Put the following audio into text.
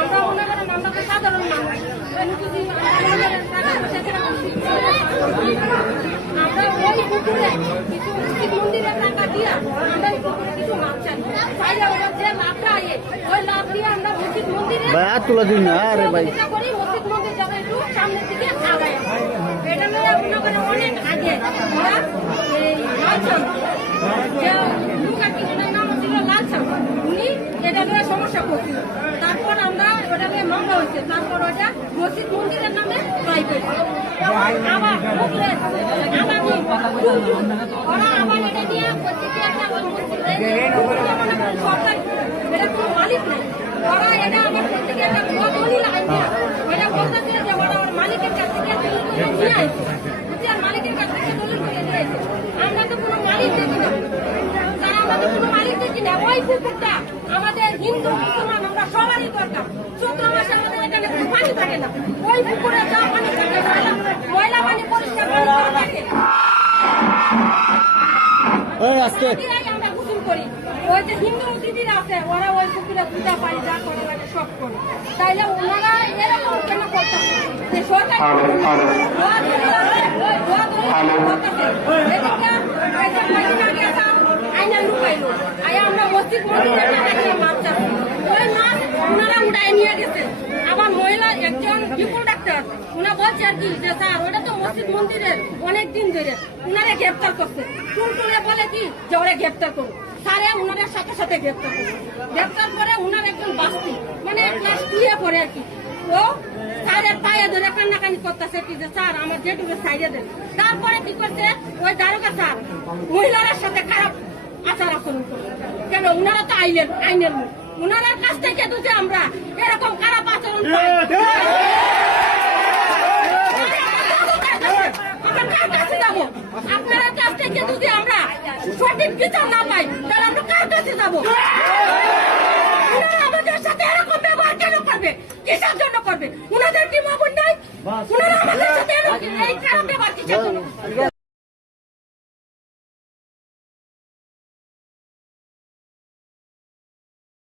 আমরা মনে করেন আমরা তো সাধারণ মানুষ, আমরা ওই পুকুরে কিছু মন্দিরের টাকা দিয়া আমরা এই পুকুরে কিছু লাভ চাই, তাইলে ওরা যে লাভটা আয়ে ওই লাভ দিয়ে আমরা মসজিদ মন্দিরে তোলা দিন না আরে ভাই করি, মসজিদ মন্দির যাবে একটু সামনের দিকে আগায়। এটা নিয়ে মনে করেন অনেক আগে ওরা এই লালচাঁদ যে লুকাটি ওনার নাম ছিল লালচাঁদ, উনি এটা নিয়ে সমস্যা করছিল। তারপর আমরা ওটা নিয়ে মামলা হয়েছে, তারপর ওটা মসজিদ মন্দিরের নামে ট্রাই করেছে। আবার ওরা আবার এটা নিয়ে প্রত্যেকে একটা সরকার এটা কোনো মালিক নাই, ওরা এটা আবার প্রত্যেকে একটা দলিল আইন ওইটা বলতেছে যে ওরা ওর মালিকের কাছ থেকে দলিল করে নিয়ে আসছে, আর মালিকের কাছ থেকে দলিল করে নিয়ে আসছে। আমরা তো কোনো মালিক দেখি না, তারা আমাদের কোনো মালিক দেখি না। ওই পুকুরটা আমাদের হিন্দু মুসলমান আমরা সবারই দরকার। চৈত্র মাসে আমাদের এখানে কোনো পানি থাকে না, ওই পুকুরে যা পানি থাকে ময়লা পানি পরিষ্কার থাকে আমরা গোসল করি। ওই যে হিন্দু দিদিরা আছে ওরা ওই পুকুরে পূজা পাই যা করে লাগে সব করে, তাইলে ওনারা এরকম কেন করতেছে যে সরকার আইনা লুকাইলো আয়া আমরা মসজিদ মন্দিরে মাছ চাচ্ছি, ওই মাছ ওনারা উড়াই নিয়ে গেছে। আবার মহিলা একজন বিপুল ডাক্তার উনা বলছে আর কি যে স্যার ওটা তো মসজিদ মন্দিরের অনেক দিন ধরে উনারে গ্রেপ্তার করছে, টুলটুলে বলে কি যে ওরা গ্রেপ্তার করুন, স্যারে উনাদের সাথে সাথে গ্রেপ্তার করছে। গ্রেপ্তার করে উনার একজন বাস্তি মানে ক্লাস 2 এ পড়ে আর কি, ও স্যারের পায়ে ধরে কান্নাকানি করতেছে কি যে স্যার আমার যেটুকু সাইডে দেন। তারপরে কি করছে ওই দারোগা স্যার মহিলার সাথে খারাপ আচার আচরণ করছে। কেন উনারা তো আইনের মুখ, উনার কাছ থেকে যদি আমরা এরকম খারাপ আচরণ পাই আপনার কাছ থেকে যদি আমরা সঠিক বিচার না পাই তাহলে আমরা কার কাছে যাবো? আমাদের সাথে এরকম ব্যবহার কেন করবে? কিসের জন্য করবে? উনাদের কি মা বোন নাই? উনারা আমাদের সাথে এই খারাপ ব্যবহার কিসের জন্য?